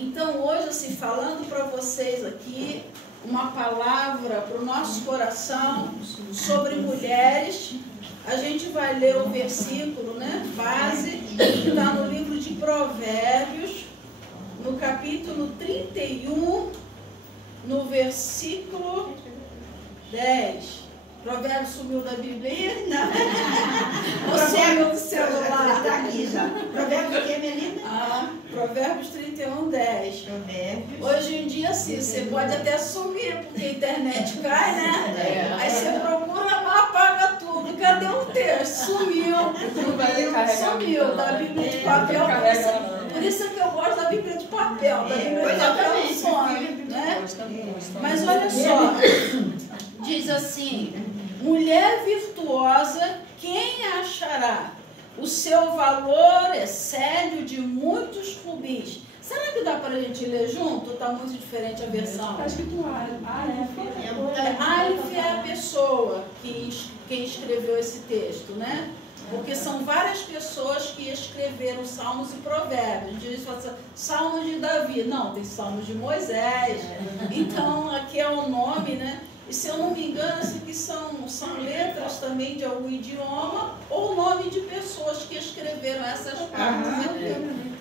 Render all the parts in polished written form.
Então hoje, assim, falando para vocês aqui, uma palavra para o nosso coração sobre mulheres, a gente vai ler o versículo, né, base, que está no livro de Provérbios, no capítulo 31, no versículo 10. Provérbios sumiu da Bíblia? Não. Provérbio do celular. Está aqui já. Provérbio do que, minha linda? Provérbios 31, 10. Provérbios. Hoje em dia, sim, você pode até sumir, porque a internet cai, né? Aí você procura lá, apaga tudo. Cadê o texto? Sumiu. Sumiu da Bíblia de papel. Por isso é que eu gosto da Bíblia de papel. Da Bíblia de papel não some, né? Mas olha só, diz assim: mulher virtuosa, quem a achará? O seu valor excede o de muitos rubis. Será que dá para a gente ler junto? Está muito diferente a versão. Está escrito Aleph é a pessoa quem escreveu esse texto, né? Porque são várias pessoas que escreveram Salmos e Provérbios. A gente fala assim, Salmos de Davi. Não, tem Salmos de Moisés. Então, aqui é o nome, né? E se eu não me engano, isso aqui são letras também de algum idioma ou nome de pessoas que escreveram essas cartas aqui.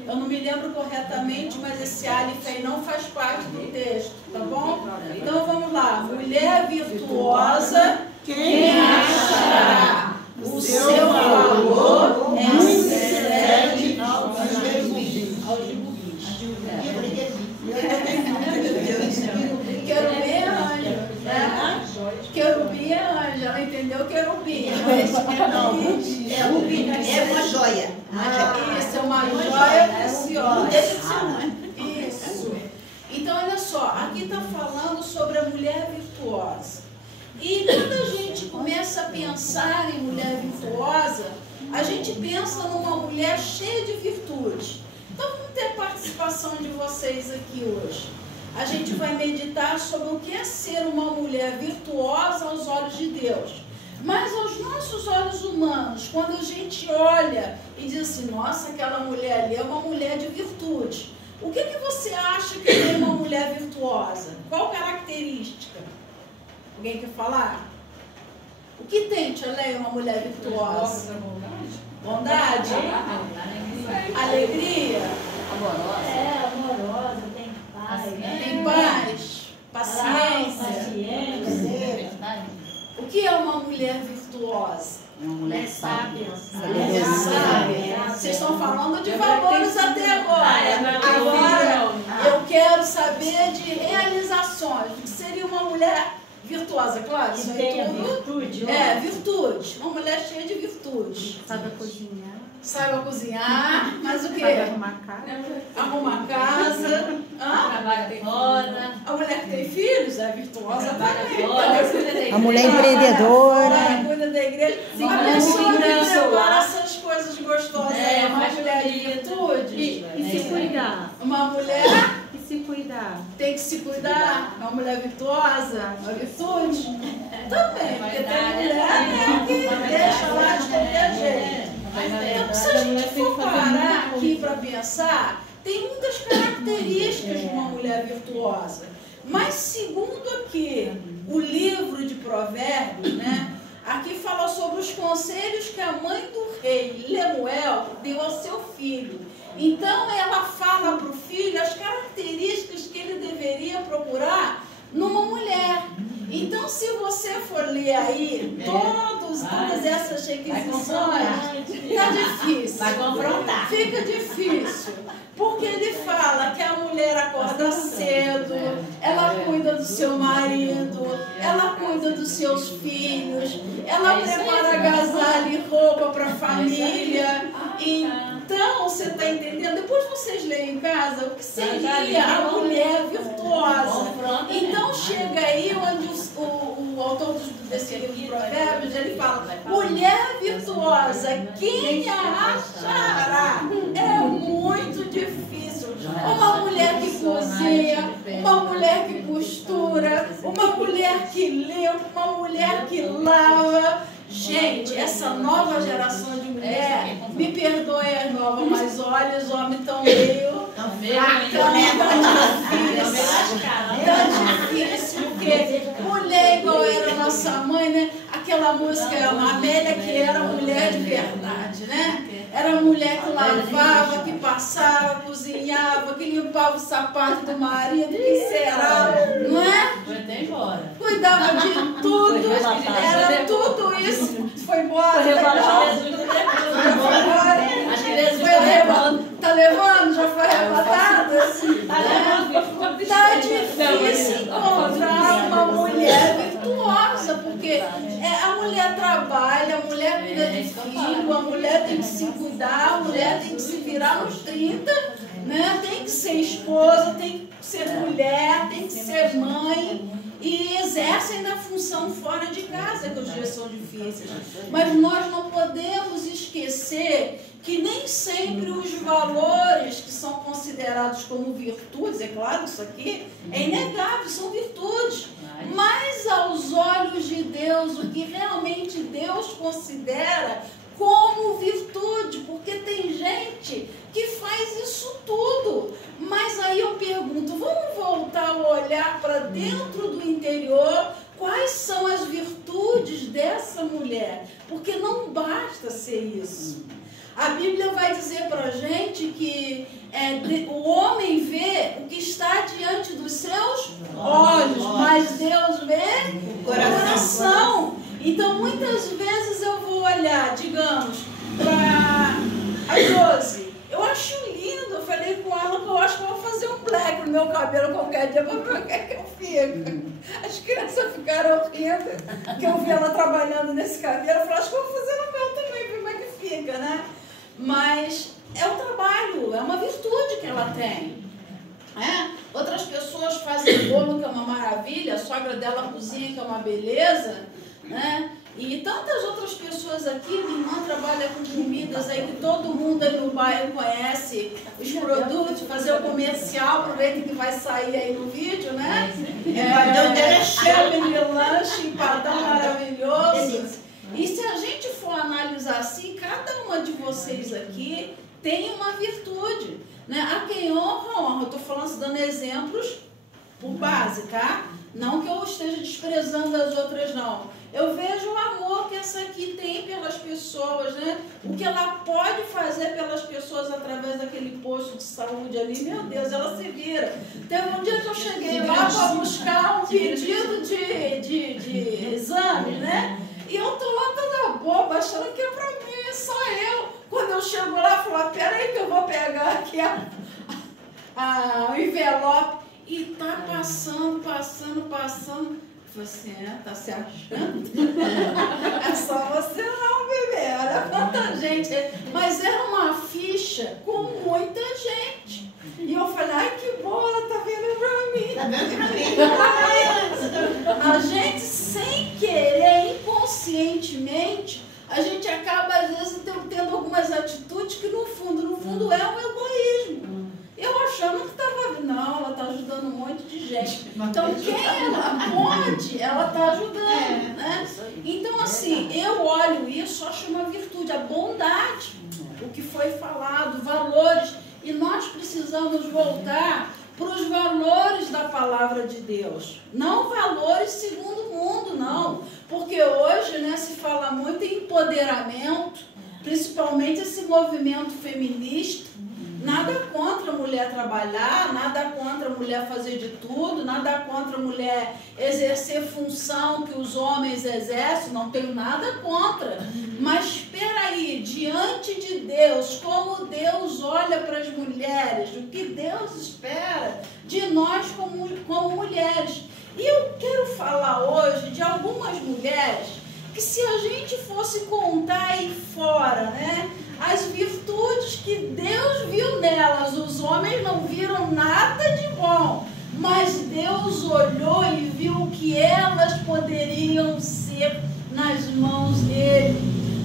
Eu não me lembro corretamente, mas esse Aleph aí não faz parte do texto, tá bom? Então vamos lá. Mulher virtuosa, quem achará? O seu valor excede aos rubis. Querubim é anjo, né? Querubim é anjo, ela entendeu querubim. É uma joia. Isso, é uma joia preciosa. Isso. Então, olha só, aqui está falando sobre a mulher virtuosa. E quando a gente começa a pensar em mulher virtuosa, a gente pensa numa mulher cheia de virtude. Então, vamos ter participação de vocês aqui hoje. A gente vai meditar sobre o que é ser uma mulher virtuosa aos olhos de Deus. Mas aos nossos olhos humanos, quando a gente olha e diz assim, nossa, aquela mulher ali é uma mulher de virtude. O que você acha que é uma mulher virtuosa? Qual característica? Alguém quer falar? O que tem, Tia Leia, uma mulher virtuosa? Bondade? Alegria? Amorosa, tem paz. Tem paz? Paciência? O que é uma mulher virtuosa? Uma mulher sábia. Mulher sábia. Vocês estão falando de valores até agora. Agora eu quero saber de realizações. O que seria uma mulher virtuosa? Claro, isso aí tudo. Virtude. Virtude. Uma mulher cheia de virtude. Sabe cozinhar. Saiba cozinhar, mas o quê? Sabe arrumar casa. Arrumar casa. Trabalha fora. A mulher que tem filhos é virtuosa também. A mulher empreendedora. Cuida da igreja. A pessoa que prepara essas coisas gostosas. Uma mulher de virtude. E se cuidar. Uma mulher E se cuidar. tem que se cuidar. Uma mulher virtuosa. Uma virtude. Também, porque tem mulher que deixa lá de qualquer jeito. Então, se a gente for parar aqui para pensar, tem muitas características de uma mulher virtuosa. Mas segundo aqui o livro de Provérbios, né, aqui fala sobre os conselhos que a mãe do rei Lemuel deu ao seu filho. Então ela fala para o filho as características que ele deveria procurar numa mulher. Então, se você for ler aí todas essas requisições, fica difícil. Vai confrontar. Fica difícil. Porque ele fala que a mulher acorda cedo, ela cuida do seu marido, ela cuida dos seus filhos, ela prepara agasalho e roupa para a família. Então, você está entendendo? Depois vocês leem em casa o que seria a mulher virtuosa. Então, chega aí onde o autor desse livro de Provérbios, ele fala, mulher virtuosa, quem a achará? É muito difícil. Uma mulher que cozinha, uma mulher que costura, uma mulher que limpa, uma mulher que lava. Gente, essa nova geração de mulher, me perdoe as novas, mas olha, os homens estão meio Tão difícil, porque mulher igual era a nossa mãe, né? Aquela música, a Amélia, que era mulher de verdade, né? Era mulher que lavava, que passava, cozinhava, que limpava o sapato do marido, que cerava, não é? Cuidava de tudo, era tudo isso. Foi embora. Tá levando? Já foi arrebatado? Tá difícil encontrar uma mulher virtuosa, porque a mulher trabalha, a mulher cuida de filho, a mulher tem que se cuidar, a mulher tem que se virar nos 30, né? Tem que ser esposa, tem que ser mulher, tem que ser mãe. E exercem da função fora de casa, que os dias são difíceis. Mas nós não podemos esquecer que nem sempre os valores que são considerados como virtudes, é claro, isso aqui é inegável, são virtudes. Mas aos olhos de Deus, o que realmente Deus considera como virtude, porque tem gente que faz isso tudo. Mas aí eu pergunto, vamos voltar o olhar para dentro do interior, quais são as virtudes dessa mulher? Porque não basta ser isso. A Bíblia vai dizer para a gente que o homem vê o que está diante dos seus olhos, mas Deus vê o coração. Então, muitas vezes eu vou olhar, digamos, para a Josi. Eu acho lindo, eu falei com ela que eu acho que eu vou fazer um black no meu cabelo qualquer dia, para ver o que é que eu fico. As crianças ficaram rindo, porque eu vi ela trabalhando nesse cabelo. Eu falei, acho que eu vou fazer no meu também, ver como é que fica, né? Mas é o trabalho, é uma virtude que ela tem. Outras pessoas fazem bolo, que é uma maravilha, a sogra dela cozinha, que é uma beleza, né? E tantas outras pessoas aqui, minha irmã trabalha com comidas aí que todo mundo aí no bairro conhece os produtos, fazer o comercial, aproveita que vai sair aí no vídeo, né? Family lanche, empadão maravilhoso. E se a gente for analisar assim, cada uma de vocês aqui tem uma virtude, né? A quem honra, honra. Eu estou falando, dando exemplos por base, tá? Não que eu esteja desprezando as outras, não. Eu vejo o amor que essa aqui tem pelas pessoas, né? O que ela pode fazer pelas pessoas através daquele posto de saúde ali. Meu Deus, ela se vira. Teve um dia que eu cheguei lá para buscar um pedido de exame, né? E eu tô lá toda boba, achando que é pra mim, só eu. Quando eu chego lá, eu falo, peraí que eu vou pegar aqui o envelope. E tá passando. Eu falei assim, tá se achando? É só você não, bebê. Olha quanta gente. Mas era uma ficha com muita gente. E eu falei, ai que boa, ela tá vendo pra mim. Tá vendo pra mim? A gente, sem querer, inconscientemente, a gente acaba, às vezes, tendo algumas atitudes que, no fundo, é um egoísmo. Eu achando que estava... Não, ela está ajudando um monte de gente. Então, quem ela pode, ela está ajudando, né? Então, assim, eu olho isso, acho uma virtude, a bondade, o que foi falado, valores. E nós precisamos voltar para os valores da palavra de Deus. Não valores segundo o mundo, não. Porque hoje, né, se fala muito em empoderamento, principalmente esse movimento feminista. Nada contra a mulher trabalhar, nada contra a mulher fazer de tudo, nada contra a mulher exercer função que os homens exercem, não tenho nada contra. Mas espera aí, diante de Deus, como Deus olha para as mulheres, o que Deus espera de nós como mulheres. E eu quero falar hoje de algumas mulheres que, se a gente fosse contar aí fora, né, as virtudes que Deus viu nelas, os homens não viram nada de bom, mas Deus olhou e viu o que elas poderiam ser nas mãos dele.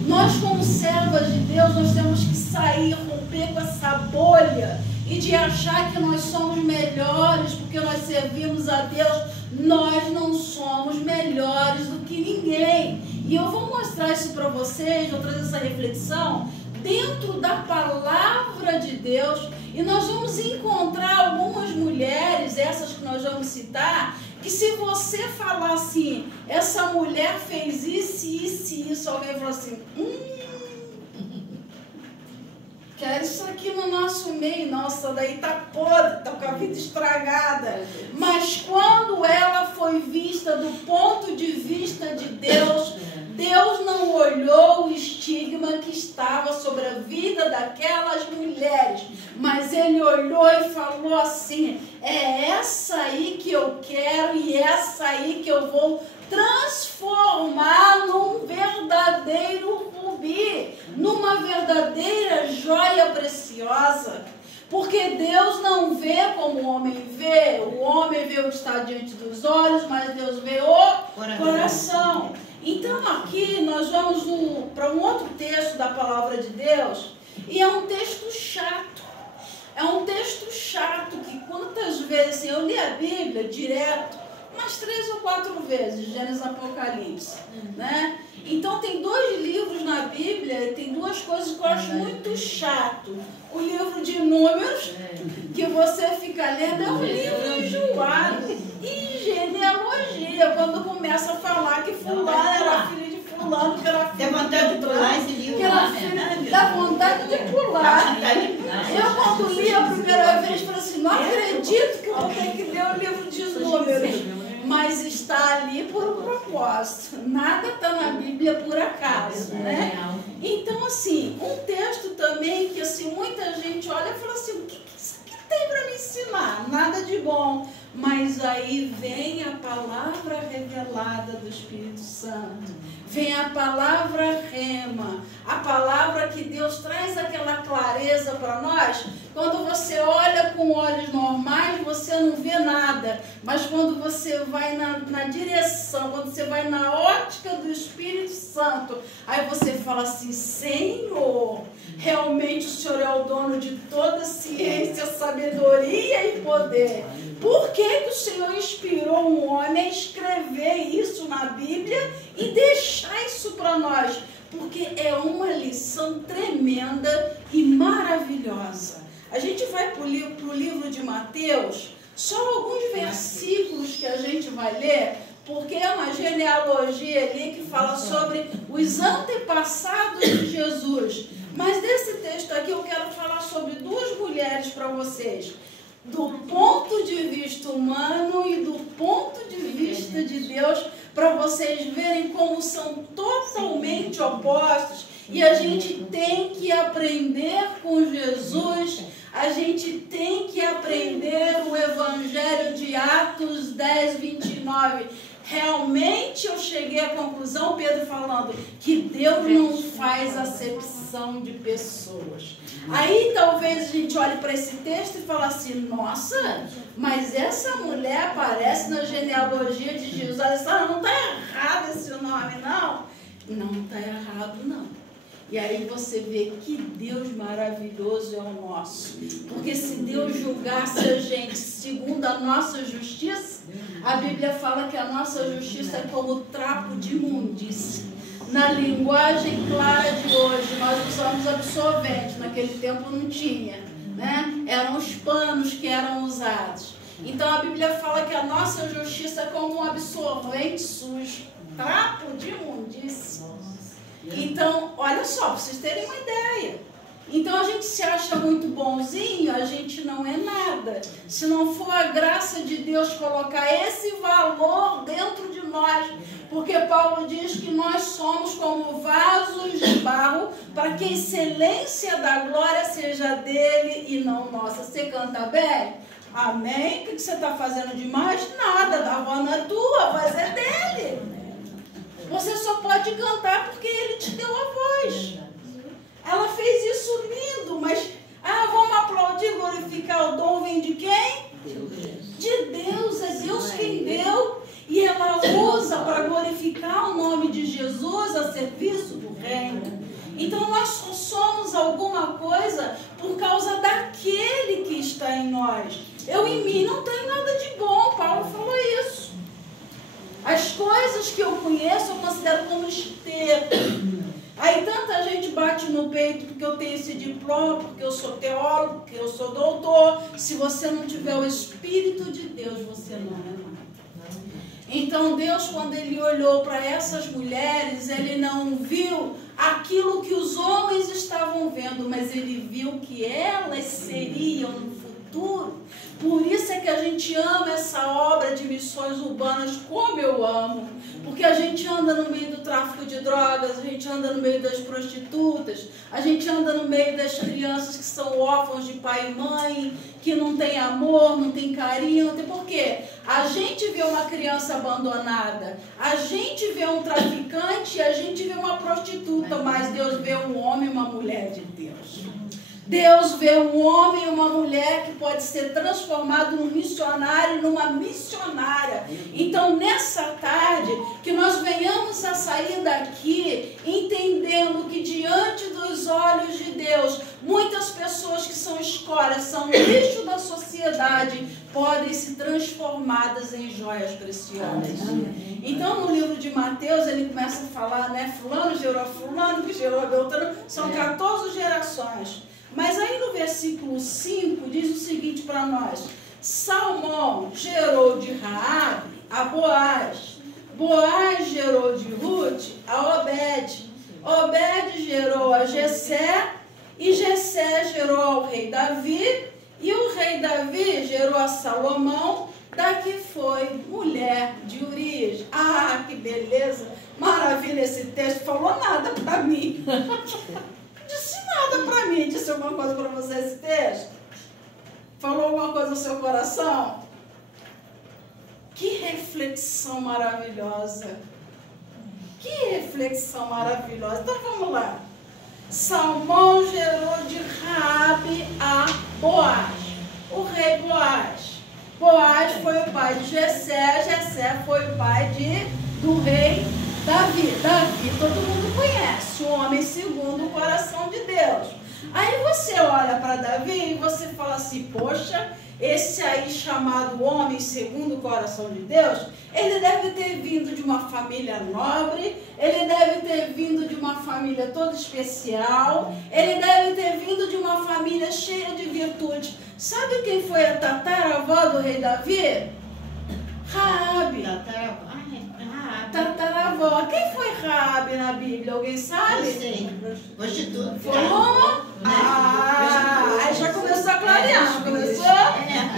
Nós, como servas de Deus, nós temos que sair, romper com essa bolha e de achar que nós somos melhores porque nós servimos a Deus. Nós não somos melhores do que ninguém. E eu vou mostrar isso para vocês, vou trazer essa reflexão dentro da palavra de Deus E nós vamos encontrar algumas mulheres, essas que nós vamos citar, que se você falar assim, essa mulher fez isso, isso e isso, alguém falou assim, quero isso aqui no nosso meio, nossa, daí tá podre, tá com a vida estragada. Mas quando ela foi vista do ponto de vista de Deus, Deus não olhou o estigma que estava sobre a vida daquelas mulheres, mas Ele olhou e falou assim, é essa aí que eu quero e essa aí que eu vou transformar num verdadeiro rubi, numa verdadeira joia preciosa. Porque Deus não vê como o homem vê o que está diante dos olhos, mas Deus vê o coração. Então aqui nós vamos para um outro texto da palavra de Deus, e é um texto chato. É um texto chato que quantas vezes, assim, eu li a Bíblia direto, umas 3 ou 4 vezes, Gênesis e Apocalipse, né? Então tem 2 livros na Bíblia, tem 2 coisas que eu acho muito chato. O livro de Números, que você fica lendo, é um livro enjoado. E genealogia, quando começa a falar que fulano era filho de fulano, que era filho Dá vontade de pular esse livro. Dá vontade de pular. Eu quando li a primeira vez, falei assim, não acredito que eu vou ter que ler o livro de Números. Mas está ali por um propósito. Nada está na Bíblia por acaso, né? Então, assim, um texto também que, assim, muita gente olha e fala assim, o que isso aqui tem para me ensinar? Nada de bom. Mas aí vem a palavra revelada do Espírito Santo. Vem a palavra rema. A palavra que Deus traz aquela clareza para nós. Quando você olha com olhos normais, você não vê nada. Mas quando você vai na direção, quando você vai na ótica do Espírito Santo, aí você fala assim, Senhor, realmente o Senhor é o dono de toda ciência, sabedoria e poder. Por que que o Senhor inspirou um homem a escrever isso na Bíblia e deixar isso para nós? Porque é uma lição tremenda e maravilhosa. A gente vai para o livro de Mateus, só alguns versículos que a gente vai ler, porque é uma genealogia ali que fala sobre os antepassados de Jesus. Mas desse texto aqui eu quero falar sobre 2 mulheres para vocês. Do ponto de vista humano e do ponto de vista de Deus, para vocês verem como são totalmente opostos. E a gente tem que aprender com Jesus, a gente tem que aprender o Evangelho de Atos 10, 29. Realmente eu cheguei à conclusão, Pedro falando, que Deus não faz acepção de pessoas. Aí talvez a gente olhe para esse texto e fale assim, nossa, mas essa mulher aparece na genealogia de Jesus. Olha, não está errado esse nome, não? Não está errado, não. E aí você vê que Deus maravilhoso é o nosso. Porque se Deus julgasse a gente segundo a nossa justiça, a Bíblia fala que a nossa justiça é como trapo de imundície. Na linguagem clara de hoje, nós usamos absorvente, naquele tempo não tinha, né? Eram os panos que eram usados. Então a Bíblia fala que a nossa justiça é como um absorvente sujo, trapo de imundície. Então, olha só, para vocês terem uma ideia. Então a gente se acha muito bonzinho, a gente não é nada. Se não for a graça de Deus colocar esse valor dentro de nós, porque Paulo diz que nós somos como vasos de barro, para que a excelência da glória seja dele e não nossa. Você canta bem? Amém? O que você está fazendo demais? Nada, da voz não é tua, a voz é dele. Você só pode cantar porque ele te deu a voz. Ela fez isso lindo, mas vamos aplaudir, glorificar o dom vem de quem? De Deus, é Deus quem deu. E ela usa para glorificar o nome de Jesus a serviço do reino. Então nós só somos alguma coisa por causa daquele que está em nós. Eu em mim não tenho nada de bom, Paulo falou isso. As coisas que eu conheço eu considero como esterco. Aí tanta gente bate no peito porque eu tenho esse diploma, porque eu sou teólogo, porque eu sou doutor. Se você não tiver o Espírito de Deus, você não é nada. Então Deus, quando Ele olhou para essas mulheres, Ele não viu aquilo que os homens estavam vendo, mas Ele viu que elas seriam no futuro. Por isso é que a gente ama essa obra de missões urbanas, como eu amo. Porque a gente anda no meio do tráfico de drogas, a gente anda no meio das prostitutas, a gente anda no meio das crianças que são órfãos de pai e mãe, que não tem amor, não tem carinho, não tem por quê? A gente vê uma criança abandonada, a gente vê um traficante, a gente vê uma prostituta, mas Deus vê um homem e uma mulher de Deus. Deus vê um homem e uma mulher que pode ser transformado num missionário, numa missionária. Então, nessa tarde, que nós venhamos a sair daqui entendendo que diante dos olhos de Deus, muitas pessoas que são escórias, são lixo da sociedade, podem ser transformadas em joias preciosas. Então, no livro de Mateus, ele começa a falar, né? Fulano gerou fulano, que gerou Beltrano, são 14 gerações. Mas aí no versículo 5 diz o seguinte para nós: Salmão gerou de Raabe a Boaz, Boaz gerou de Ruth a Obed, Obed gerou a Jessé, e Jessé gerou ao rei Davi, e o rei Davi gerou a Salomão, da que foi mulher de Urias. Ah, que beleza, maravilha esse texto, falou nada para mim. Disse nada para mim. Disse alguma coisa para você esse texto? Falou alguma coisa no seu coração? Que reflexão maravilhosa. Que reflexão maravilhosa. Então vamos lá. Salmão gerou de Raabe a Boaz, o rei Boaz. Boaz foi o pai de Jessé, Jessé foi o pai do rei Davi. Davi todo mundo conhece, o homem segundo o coração de Deus. Aí você olha para Davi e você fala assim: poxa, esse aí chamado homem segundo o coração de Deus, ele deve ter vindo de uma família nobre, ele deve ter vindo de uma família toda especial, ele deve ter vindo de uma família cheia de virtude. Sabe quem foi a tataravó do rei Davi? Raabe. Tataravó. Quem foi Raabe na Bíblia? Alguém sabe? Eu sei. Prostituta. Foi uma? Aí já começou a clarear. Começou?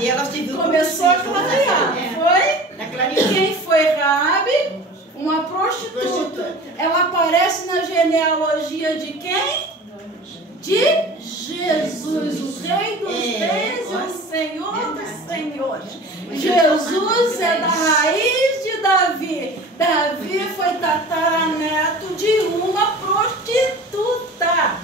E ela se viu. Começou a clarear. Foi? Na clareou. Quem foi Raabe? Uma prostituta. Ela aparece na genealogia de quem? De Jesus, o Rei dos Reis e o Senhor dos Senhores. Jesus é da raiz de Davi. Davi foi tataraneto de uma prostituta.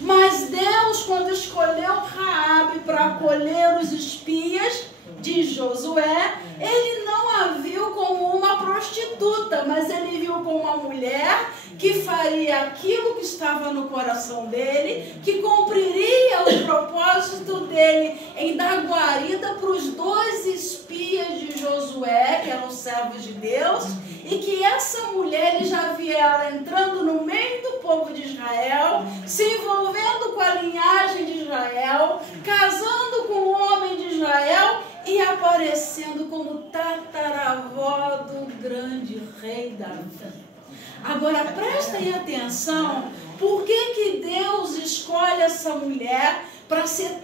Mas Deus, quando escolheu Raabe para acolher os espias de Josué, ele não a viu como uma prostituta, mas ele viu como uma mulher que faria aquilo que estava no coração dele, que cumpriria o propósito dele em dar guarida para os 2 espias de Josué, que eram servos de Deus, e que essa mulher, ele já via ela entrando no meio do povo de Israel, se envolvendo com a linhagem de Israel, casando com o homem de Israel e aparecendo como tataravó do grande rei Davi. Agora prestem atenção, por que Deus escolhe essa mulher para ser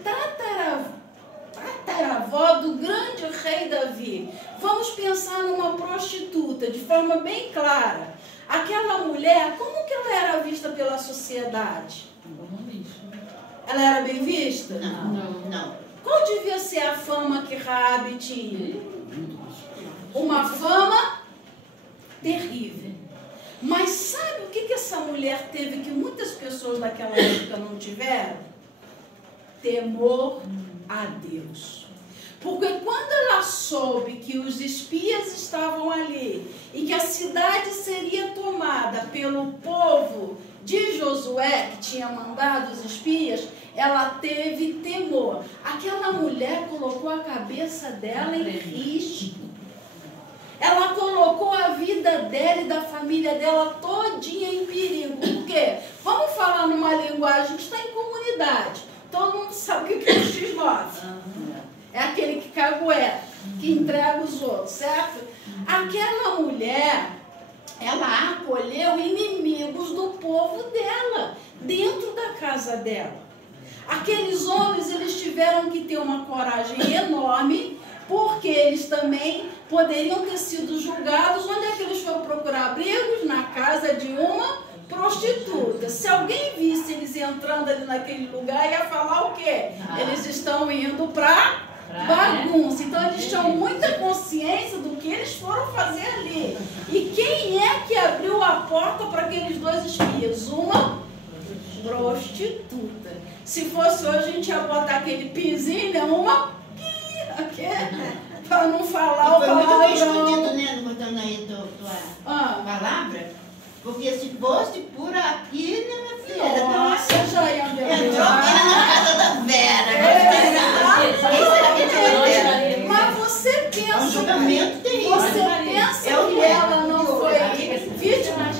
tataravó do grande rei Davi? Vamos pensar numa prostituta de forma bem clara. Aquela mulher, como que ela era vista pela sociedade? Ela era bem vista? Não. Qual devia ser a fama que Raabe tinha? Uma fama terrível. Mas sabe o que essa mulher teve que muitas pessoas naquela época não tiveram? Temor a Deus. Porque quando ela soube que os espias estavam ali e que a cidade seria tomada pelo povo de Josué, que tinha mandado os espias, ela teve temor. Aquela mulher colocou a cabeça dela em risco. Ela colocou a vida dela e da família dela todinha em perigo. Por quê? Vamos falar numa linguagem, a gente está em comunidade. Todo mundo sabe o que é o X9. É aquele que cagueta, que entrega os outros, certo? Aquela mulher, ela acolheu inimigos do povo dela, dentro da casa dela. Aqueles homens, eles tiveram que ter uma coragem enorme, porque eles também poderiam ter sido julgados. Onde é que eles foram procurar abrigos? Na casa de uma prostituta. Se alguém visse eles entrando ali naquele lugar, ia falar o quê? Eles estão indo para bagunça. Então eles tinham muita consciência do que eles foram fazer ali. E quem é que abriu a porta para aqueles dois espias? Uma prostituta. Se fosse hoje, a gente ia botar aquele pizinho, né? Uma para não falar o palavrão. Foi muito escondido, né? Não botando aí tua palavra. Porque se fosse por aqui, né, minha filha? Nossa, já ia ver. Entrou aqui na casa da Vera. Mas você pensa. É um julgamento terrível. Você pensa que ela não foi vítima?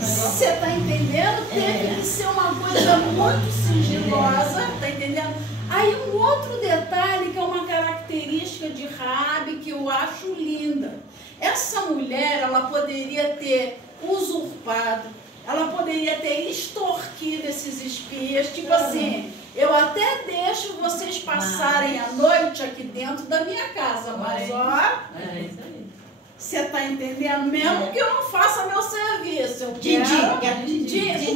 Você está entendendo? Teve que ser uma coisa muito sigilosa, está entendendo? Aí um outro detalhe que é uma característica de Raabe que eu acho linda. Essa mulher, ela poderia ter usurpado, ela poderia ter extorquido esses espias, tipo assim, eu até deixo vocês passarem a noite aqui dentro da minha casa, mas ó, você está entendendo? Mesmo que eu não faça meu serviço, eu quero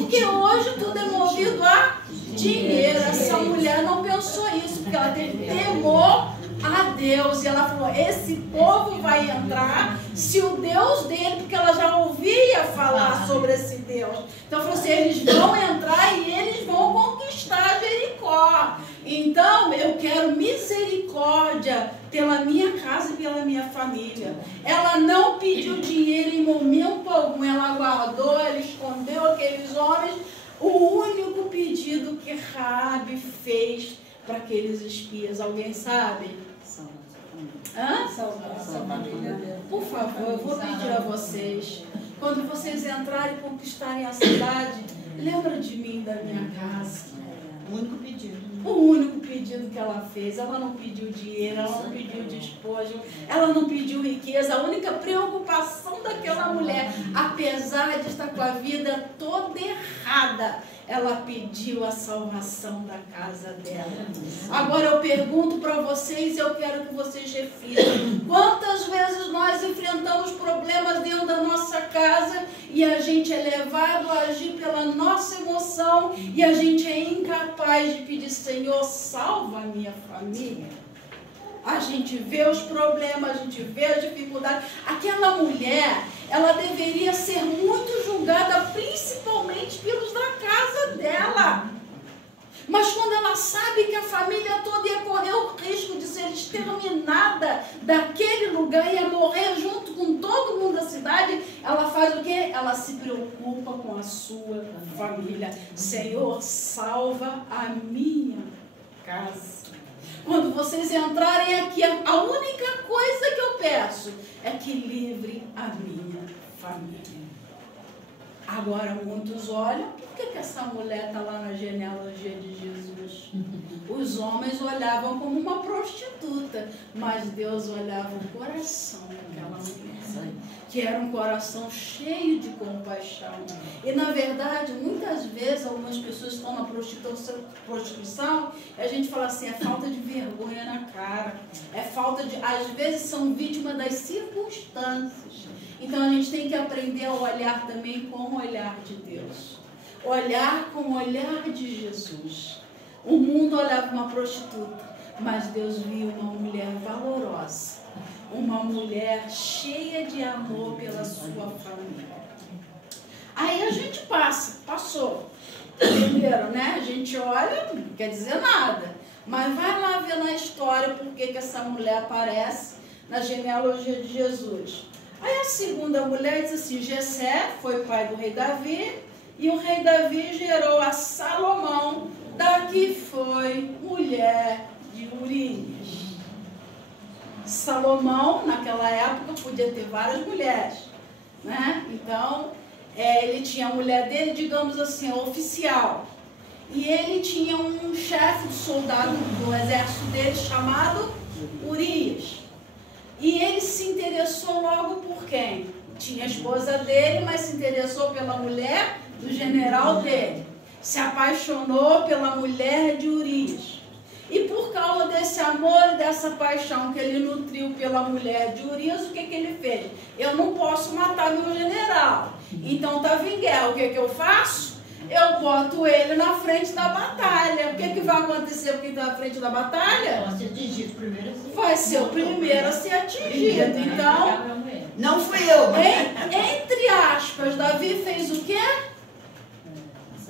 porque hoje tudo é movido a dinheiro. Essa mulher não pensou isso, porque ela teve temor a Deus. E ela falou, esse povo vai entrar se o Deus dele, porque ela já ouvia falar sobre esse Deus. Então ela falou assim, eles vão entrar e eles vão conquistar Jericó. Então eu quero misericórdia pela minha casa e pela minha família. Ela não pediu dinheiro em momento algum, ela guardou, ela escondeu aqueles homens. O único pedido que Raabe fez para aqueles espias, alguém sabe? Por favor, eu vou pedir a vocês, quando vocês entrarem e conquistarem a cidade, lembra de mim, da minha casa. O único pedido. O único pedido que ela fez, ela não pediu dinheiro, ela não pediu despojo, ela não pediu riqueza. A única preocupação daquela mulher, apesar de estar com a vida toda errada, ela pediu a salvação da casa dela. Agora eu pergunto para vocês, eu quero que vocês reflitam. Quantas vezes nós enfrentamos problemas dentro da nossa casa e a gente é levado a agir pela nossa emoção e a gente é incapaz de pedir, Senhor, salva a minha família? A gente vê os problemas, a gente vê as dificuldades. Aquela mulher, ela deveria ser muito julgada, principalmente pelos da casa dela. Mas quando ela sabe que a família toda ia correr o risco de ser exterminada daquele lugar, ia morrer junto com todo mundo da cidade, ela faz o quê? Ela se preocupa com a sua família. Senhor, salva a minha casa. Quando vocês entrarem aqui, a única coisa que eu peço é que livre a minha família. Agora muitos olham, por que essa mulher está lá na genealogia de Jesus? Os homens olhavam como uma prostituta, mas Deus olhava o coração daquela mulher, que era um coração cheio de compaixão. E na verdade, muitas vezes, algumas pessoas estão na prostituição, e a gente fala assim, é falta de vergonha na cara, é falta de, às vezes são vítimas das circunstâncias. Então a gente tem que aprender a olhar também com o olhar de Deus. Olhar com o olhar de Jesus. O mundo olhava uma prostituta, mas Deus viu uma mulher valorosa. Uma mulher cheia de amor pela sua família. Aí a gente passou. Entenderam, né? A gente olha, não quer dizer nada. Mas vai lá ver na história por que essa mulher aparece na genealogia de Jesus. Aí a segunda mulher diz assim, Jessé foi pai do rei Davi, e o rei Davi gerou a Salomão, daqui foi mulher de Urias. Salomão, naquela época, podia ter várias mulheres, né? Então, ele tinha a mulher dele, digamos assim, oficial. E ele tinha um chefe de soldado do exército dele chamado Urias. E ele se interessou logo por quem? Tinha a esposa dele, mas se interessou pela mulher do general dele. Se apaixonou pela mulher de Urias. E por causa desse amor e dessa paixão que ele nutriu pela mulher de Urias, o que ele fez? Eu não posso matar meu general. Então estava em guerra. O que eu faço? Eu boto ele na frente da batalha. O que vai acontecer com quem está na frente da batalha? Vai ser atingido primeiro. Vai ser o primeiro a ser atingido. Então, não fui eu. Entre aspas, Davi fez o quê?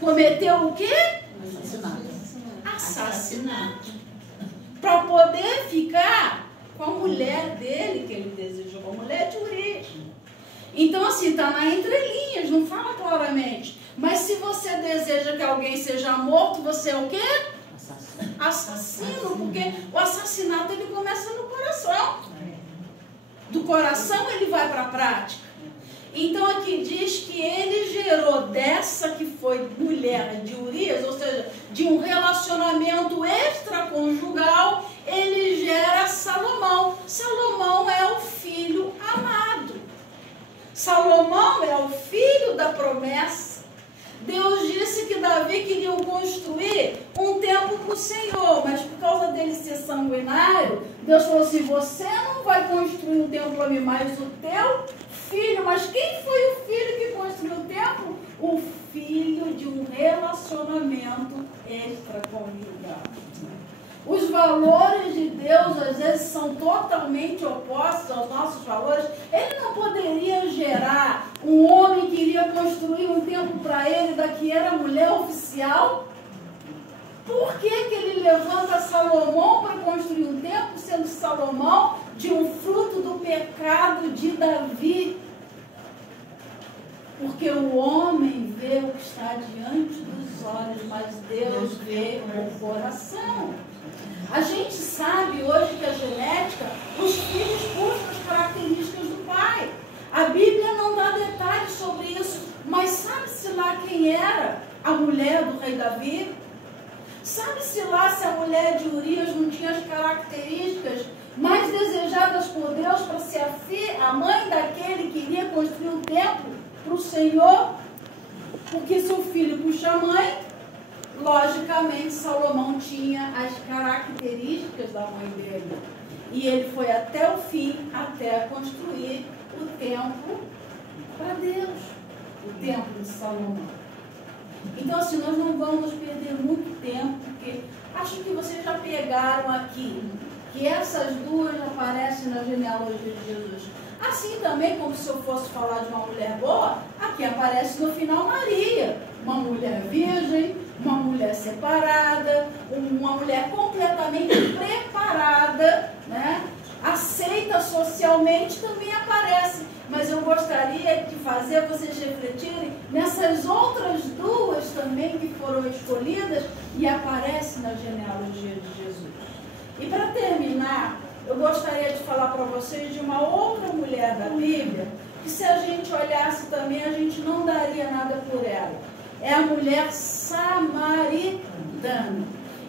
Cometeu o quê? Assassinato. Para poder ficar com a mulher dele, que ele desejou, a mulher de Urias. Então, assim, está na entrelinhas, não fala claramente. Mas se você deseja que alguém seja morto, você é o quê? Assassino, porque o assassinato ele começa no coração. Do coração ele vai para a prática. Então aqui diz que ele gerou dessa que foi mulher de Urias, ou seja, de um relacionamento extraconjugal, ele gera Salomão. Salomão é o filho amado. Salomão é o filho da promessa. Deus disse que Davi queria construir um templo para o Senhor, mas por causa dele ser sanguinário, Deus falou assim, você não vai construir um templo para mim, mas o teu filho. Mas quem foi o filho que construiu o templo? O filho de um relacionamento extraconjugal. Os valores de Deus, às vezes, são totalmente opostos aos nossos valores. Ele não poderia gerar um homem que iria construir um templo para ele, daqui era a mulher oficial. Por que ele levanta Salomão para construir um templo, sendo Salomão de um fruto do pecado de Davi? Porque o homem vê o que está diante dos olhos, mas Deus vê o coração. A gente sabe hoje que a genética, os filhos buscam as características do pai. A Bíblia não dá detalhes sobre isso, mas sabe-se lá quem era a mulher do rei Davi? Sabe-se lá se a mulher de Urias não tinha as características mais desejadas por Deus para ser a mãe daquele que iria construir um templo para o Senhor? Porque se o filho puxa a mãe, logicamente Salomão tinha as características da mãe dele. E ele foi até o fim, até construir o templo para Deus. O templo de Salomão. Então, assim, nós não vamos perder muito tempo, porque acho que vocês já pegaram aqui que essas duas aparecem na genealogia de Jesus. Assim também, como se eu fosse falar de uma mulher boa, aqui aparece no final Maria, uma mulher virgem, uma mulher separada, uma mulher completamente preparada, né? Aceita socialmente, também aparece. Mas eu gostaria de fazer vocês refletirem nessas outras duas também que foram escolhidas e aparecem na genealogia de Jesus. E para terminar, eu gostaria de falar para vocês de uma outra mulher da Bíblia, que se a gente olhasse também, a gente não daria nada por ela. É a mulher samaritana.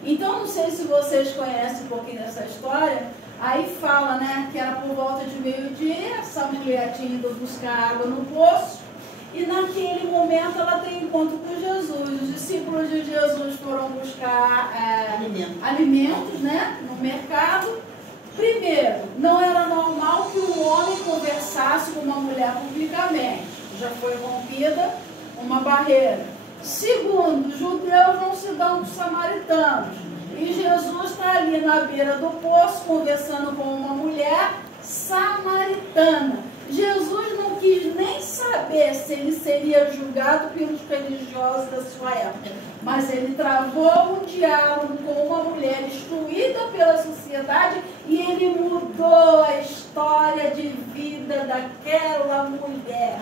Então, não sei se vocês conhecem um pouquinho dessa história. Aí fala, né, que era por volta de meio-dia, essa mulher tinha ido buscar água no poço, e naquele momento ela tem encontro com Jesus. Os discípulos de Jesus foram buscar alimentos, né, no mercado. Primeiro, não era normal que um homem conversasse com uma mulher publicamente. Já foi rompida uma barreira. Segundo, os judeus não se dão com os samaritanos. E Jesus está ali na beira do poço, conversando com uma mulher samaritana. Jesus não quis nem saber se ele seria julgado pelos religiosos da sua época, mas ele travou um diálogo com uma mulher excluída pela sociedade e ele mudou a história de vida daquela mulher.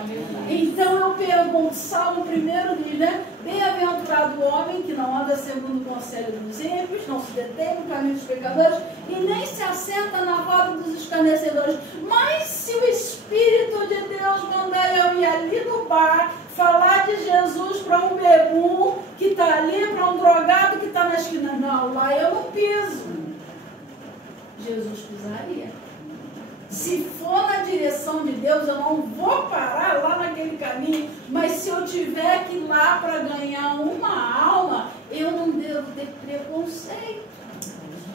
Então eu pergunto, Salmo 1 diz, né? Bem-aventurado o homem que não anda segundo o conselho dos ímpios, não se detém no caminho dos pecadores e nem se assenta na roda dos escarnecedores. Mas se o Espírito de Deus mandar eu ir ali no bar, falar para um bebum que está ali, para um drogado que está na esquina. Não, lá eu não piso. Jesus pisaria. Se for na direção de Deus, eu não vou parar lá naquele caminho, mas se eu tiver que ir lá para ganhar uma alma, eu não devo ter preconceito.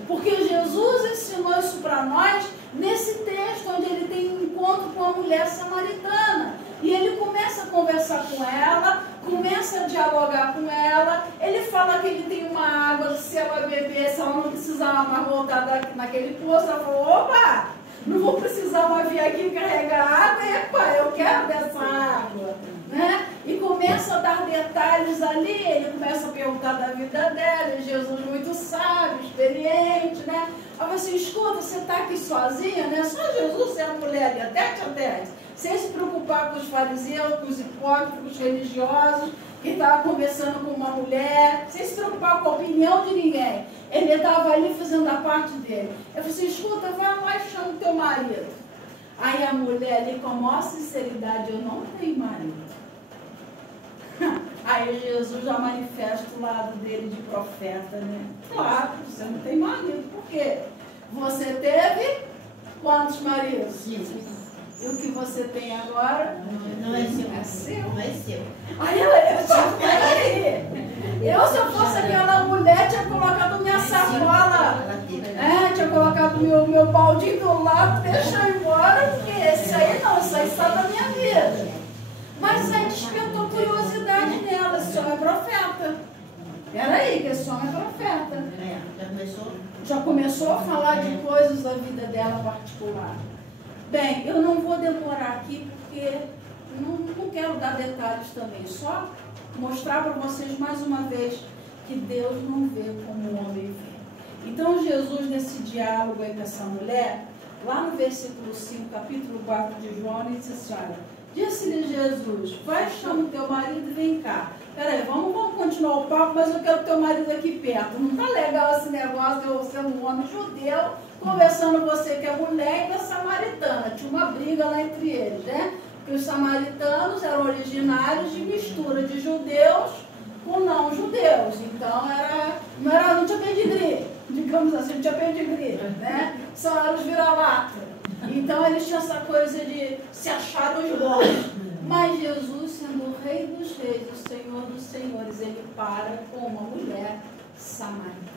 Porque Jesus ensinou isso para nós nesse texto, onde ele tem um encontro com a mulher samaritana. E ele começa a conversar com ela, começa a dialogar com ela. Ele fala que ele tem uma água, se ela bebesse, ela não precisava mais voltar naquele poço. Ela falou, opa, não vou precisar mais vir aqui carregar água, epa, eu quero dessa água. Né? E começa a dar detalhes ali, ele começa a perguntar da vida dela, e Jesus muito sábio, experiente, né? Ela fala assim, escuta, você está aqui sozinha, né? Só Jesus e a mulher ali, tete a tete, sem se preocupar com os fariseus, com os hipócritas, com os religiosos, que estava conversando com uma mulher, sem se preocupar com a opinião de ninguém. Ele estava ali fazendo a parte dele. Eu falei assim, escuta, vai lá e chama o teu marido. Aí a mulher ali, com a maior sinceridade, eu não tenho marido. Aí Jesus já manifesta o lado dele de profeta, né? Claro, você não tem marido. Por quê? Você teve quantos maridos? Sim. E o que você tem agora? Não é seu. É seu? Não é seu. Aí eu disse, peraí. Eu, se eu fosse aquela mulher, tinha colocado minha sacola. Tinha colocado meu baldinho do lado, deixa eu ir embora, porque esse aí não, isso aí está na minha vida. Mas aí despertou curiosidade nela, esse homem é profeta. Peraí, que esse homem é profeta. Já começou a falar de coisas da vida dela particular. Bem, eu não vou demorar aqui porque não quero dar detalhes também, só mostrar para vocês mais uma vez que Deus não vê como o homem vê. Então Jesus, nesse diálogo aí com essa mulher, lá no versículo 5, capítulo 4 de João, ele disse assim, olha, disse-lhe Jesus, vai, chama o teu marido e vem cá. Peraí, vamos continuar o papo, mas eu quero o teu marido aqui perto. Não tá legal esse negócio de eu ser um homem judeu, conversando com você que é mulher e da samaritana. Tinha uma briga lá entre eles, né? Porque os samaritanos eram originários de mistura de judeus com não judeus. Então não tinha pedigree, digamos assim, não tinha pedigree, né? Só eram os vira-lata. Então eles tinham essa coisa de se achar os bons. Mas Jesus, sendo o Rei dos Reis, o Senhor dos Senhores, ele para com uma mulher samaritana.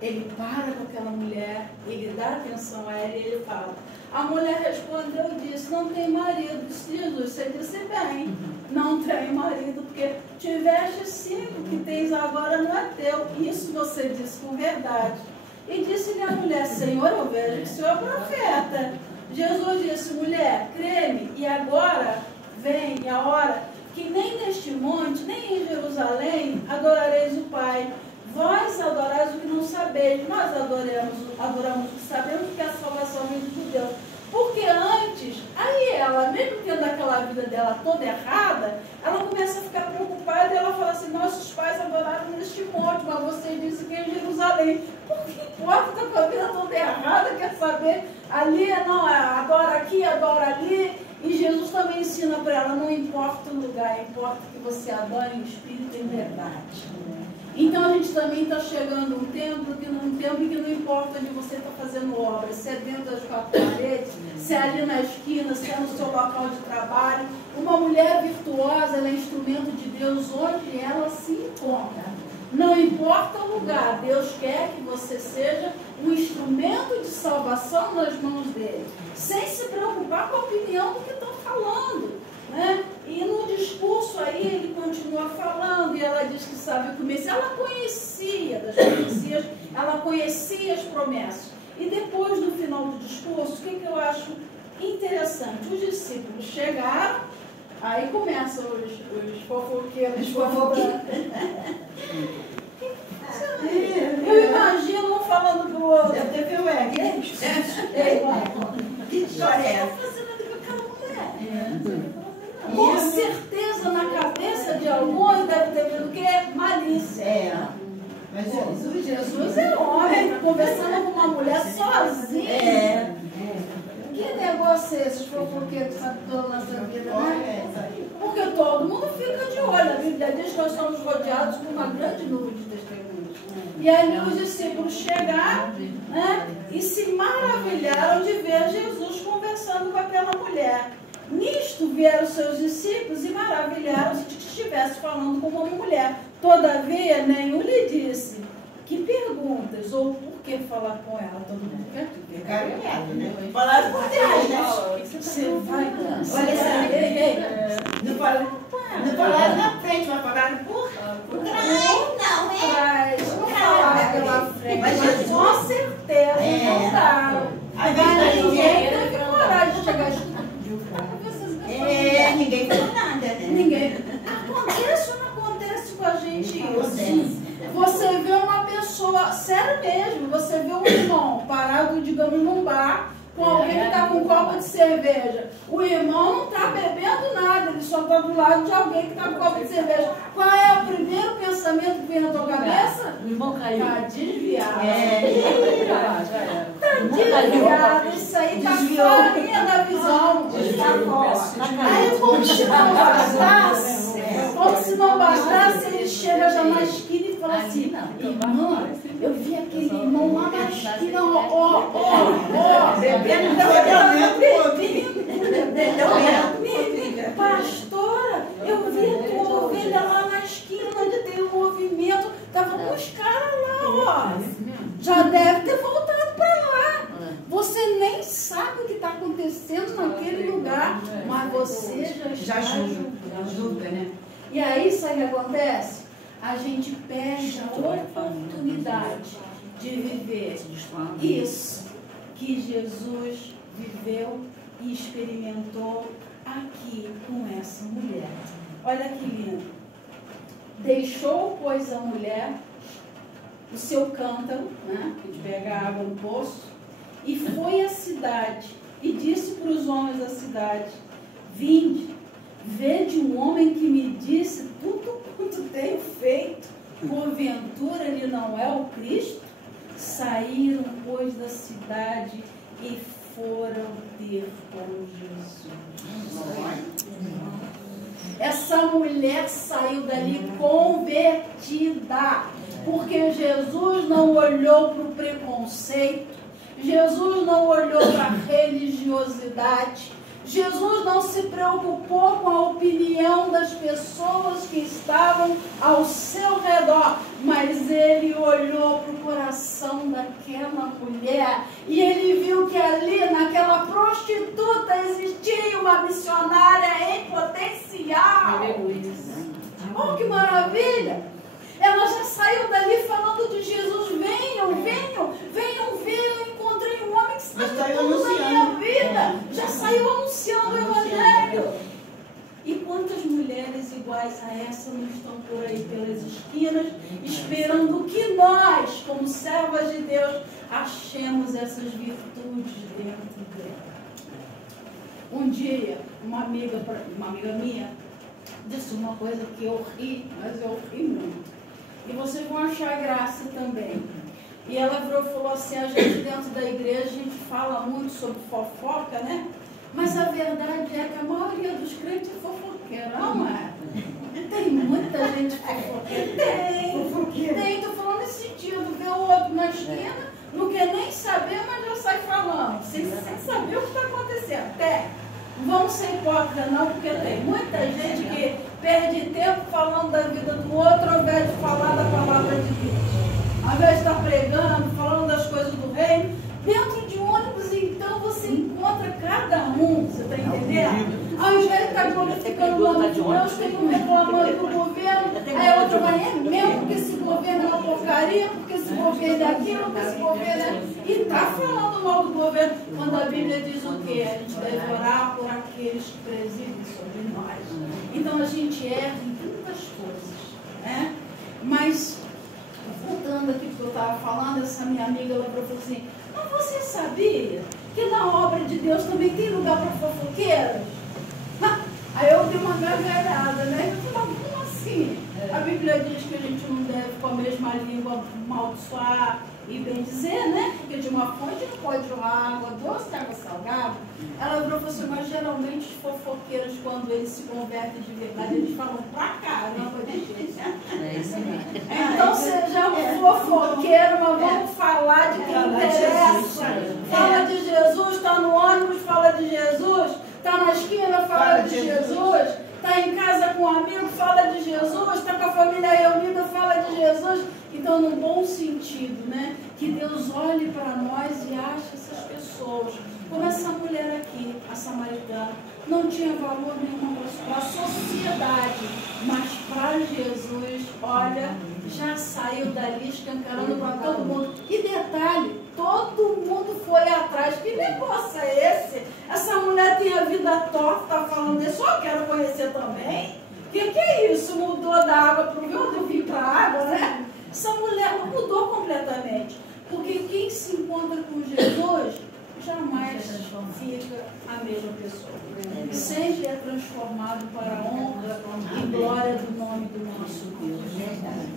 Ele para com aquela mulher, ele dá atenção a ela e ele fala. A mulher respondeu e disse, não tem marido. Disse Jesus, você disse bem, não tem marido, porque tiveste 5, que tens agora não é teu. Isso você disse com verdade. E disse-lhe a mulher, Senhor, eu vejo que o Senhor é profeta. Jesus disse, mulher, crê-me, e agora vem a hora que nem neste monte, nem em Jerusalém, adorareis o Pai. Vós adorais o que não sabeis, nós adoramos o que sabemos, que a salvação vem de Deus. Porque antes, aí ela, mesmo tendo aquela vida dela toda errada, ela começa a ficar preocupada e ela fala assim, nossos pais adoraram neste monte, mas vocês dizem que é em Jerusalém. Por que importa, está com a vida toda errada, quer saber? Ali, não, adora aqui, adora ali. E Jesus também ensina para ela, não importa o lugar, importa que você adore em espírito e em verdade. Então a gente também está chegando um tempo que não importa onde você está fazendo obra, se é dentro das quatro paredes, se é ali na esquina, se é no seu local de trabalho. Uma mulher virtuosa, ela é instrumento de Deus onde ela se encontra. Não importa o lugar, Deus quer que você seja um instrumento de salvação nas mãos dele, sem se preocupar com a opinião do que estão falando. Né? E no discurso aí ele continua falando e ela diz que sabe o começo. Ela conhecia das profecias, ela conhecia as promessas. E depois, no final do discurso, o que eu acho interessante? Os discípulos chegaram, aí começam os fofoqueiros. Eu imagino um falando pro outro. Até viu, que história é essa? Com certeza na cabeça de alguns deve ter vindo o quê? Malícia. Mas Jesus é homem, conversando com uma mulher sozinha. Que Que negócio é esse, fofoqueiros, sabe toda a nossa vida, né? Porque todo mundo fica de olho. A Bíblia diz que nós somos rodeados por uma grande nuvem de testemunhos. E aí os discípulos chegaram, né, e se maravilharam de ver Jesus conversando com aquela mulher. Nisto vieram seus discípulos e maravilharam-se de que estivesse falando com uma mulher. Todavia, nenhum lhe disse: que perguntas ou por que falar com ela? Todo mundo quer né? Falaram por trás, né? Você vai Olha assim, não falaram na frente, mas falaram por trás. Não, Não falaram pela frente, mas com certeza não falaram. Agora ninguém teve coragem de chegar e ninguém falou nada, né? Ninguém. Acontece ou não acontece com a gente isso? Você vê uma pessoa, sério mesmo, você vê um irmão parado, digamos, num bar, com alguém que está com um copo de cerveja. O irmão não está bebendo nada, ele só está do lado de alguém que está com um copo de cerveja. Qual é o primeiro pensamento que vem na tua cabeça? O irmão caiu. Está desviado. Está desviado. Isso aí está fora da visão. Aí, como se não bastasse, ele chega já na esquina e fala assim: irmã, eu vi aquele irmão lá na esquina, pastora, eu vi a tua ovelha lá na esquina onde tem um movimento, estava com os caras lá, já deve ter voltado para lá. Você nem sabe o que está acontecendo naquele lugar, mas você já julga, né? E aí, sabe o que acontece? A gente perde a oportunidade de viver isso que Jesus viveu e experimentou aqui com essa mulher. Olha que lindo. Deixou, pois, a mulher o seu cântaro, né, de pegar água no poço, e foi à cidade e disse para os homens da cidade: vinde, vede um homem que me disse tudo quanto tenho feito. Porventura ele não é o Cristo? Saíram, pois, da cidade e foram ter com Jesus. Essa mulher saiu dali convertida, porque Jesus não olhou para o preconceito, Jesus não olhou para a religiosidade, Jesus não se preocupou com a opinião das pessoas que estavam ao seu redor, mas ele olhou para o coração daquela mulher e ele viu que ali, naquela prostituta, existia uma missionária em potencial. Oh, que maravilha! Ela já saiu dali falando de Jesus: venham, venham, venham ver, eu encontrei um homem que sabe tudo da minha vida. Já saiu anunciando o Evangelho. E quantas mulheres iguais a essa não estão por aí pelas esquinas, esperando que nós, como servas de Deus, achemos essas virtudes dentro dela. Um dia, uma amiga minha disse uma coisa que eu ri, mas eu ri muito. E vocês vão achar graça também. E ela virou e falou assim: a gente dentro da igreja, a gente fala muito sobre fofoca, né? Mas a verdade é que a maioria dos crentes é fofoqueira, não é? Tem muita gente fofoqueira. Tem, estou falando nesse sentido. Vê o outro na esquina, não quer nem saber, mas já sai falando, sem saber o que está acontecendo. Até, vamos ser hipócritas não, porque tem muita gente que perde tempo falando da vida do outro ao invés de falar da palavra de Deus. Ao invés de estar pregando, falando das coisas do reino, dentro de ônibus, então, você encontra cada um, você está entendendo? Ao invés de estar glorificando o nome de Deus, tem um reclamando do governo, aí outro vai, é mesmo, porque esse governo é uma porcaria, porque esse governo é aquilo, porque esse governo é... E está falando mal do governo, quando a Bíblia diz o quê? A gente deve orar por aqueles que presidem sobre nós. Então a gente erra em tantas coisas, né? Mas, voltando aqui porque eu estava falando, essa minha amiga, ela falou assim: mas você sabia que na obra de Deus também tem lugar para fofoqueiros? Aí eu dei uma gargalhada, né? Eu falei: como assim? A Bíblia diz que a gente não deve com a mesma língua amaldiçoar e bem dizer, né? Porque de uma fonte não pode jorrar água doce, água salgada. Ela virou e falou assim, mas geralmente os fofoqueiros, quando eles se convertem de verdade, eles falam pra caramba de gente. Então seja um fofoqueiro, mas vamos falar de quem interessa. Fala de Jesus, está no ônibus, fala de Jesus, está na esquina, fala de Jesus, está em casa com um amigo, fala de Jesus, está com a família reunida, fala de Jesus. Então, no bom sentido, né? Que Deus olhe para nós e ache essas pessoas. Como essa mulher aqui, a samaritana, não tinha valor nenhum para a sociedade, mas para Jesus, olha, já saiu dali escancarando para todo mundo. E detalhe, todo mundo foi atrás. Que negócio é esse? Essa mulher tem a vida torta, está falando isso, eu quero conhecer também. O que é isso? Mudou da água para o vinho, do vinho para a água, né? Essa mulher mudou completamente. Porque quem se encontra com Jesus jamais fica a mesma pessoa. Sempre é transformado para a honra e glória do nome do nosso Deus.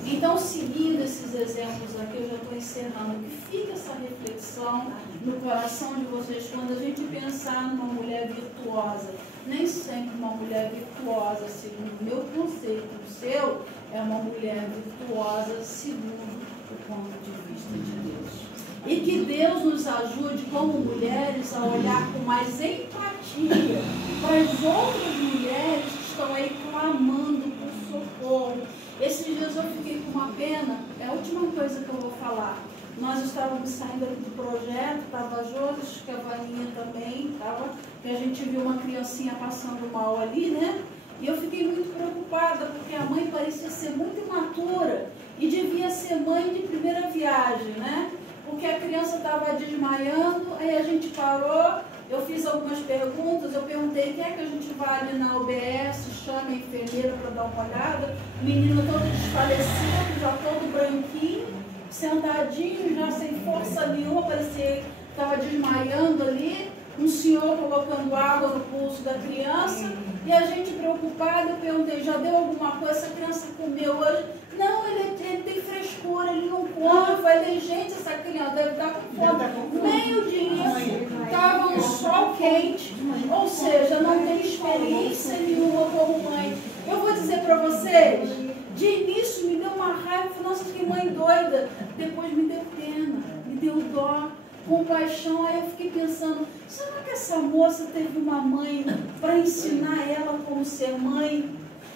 Então, seguindo esses exemplos aqui, eu já estou encerrando. Que fica essa reflexão no coração de vocês quando a gente pensar numa mulher virtuosa. Nem sempre uma mulher virtuosa, segundo o meu conceito, o seu, é uma mulher virtuosa segundo o ponto de vista de Deus. E que Deus nos ajude, como mulheres, a olhar com mais empatia para as outras mulheres que estão aí clamando por socorro. Esses dias eu fiquei com uma pena, é a última coisa que eu vou falar. Nós estávamos saindo aqui do projeto, estava a Josi, que a Vaninha também estava, que a gente viu uma criancinha passando mal ali, né? E eu fiquei muito preocupada, porque a mãe parecia ser muito imatura e devia ser mãe de primeira viagem, né? Porque a criança estava desmaiando, aí a gente parou, eu fiz algumas perguntas, eu perguntei, quer que a gente vá ali na UBS, chame a enfermeira para dar uma olhada, o menino todo desfalecido, já todo branquinho, sentadinho, já sem força nenhuma, parecia que estava desmaiando ali, um senhor colocando água no pulso da criança, e a gente preocupada, eu perguntei, já deu alguma coisa, essa criança comeu hoje? Não, ele tem frescura, ele não come. Eu falei, gente, essa criança deve estar com fome. Meio disso, estava um sol quente, ou seja, não tem experiência nenhuma como mãe. Eu vou dizer para vocês, de início me deu uma raiva, falei, nossa, que mãe doida. Depois me deu pena, me deu dó, compaixão. Aí eu fiquei pensando, será que essa moça teve uma mãe para ensinar ela como ser mãe?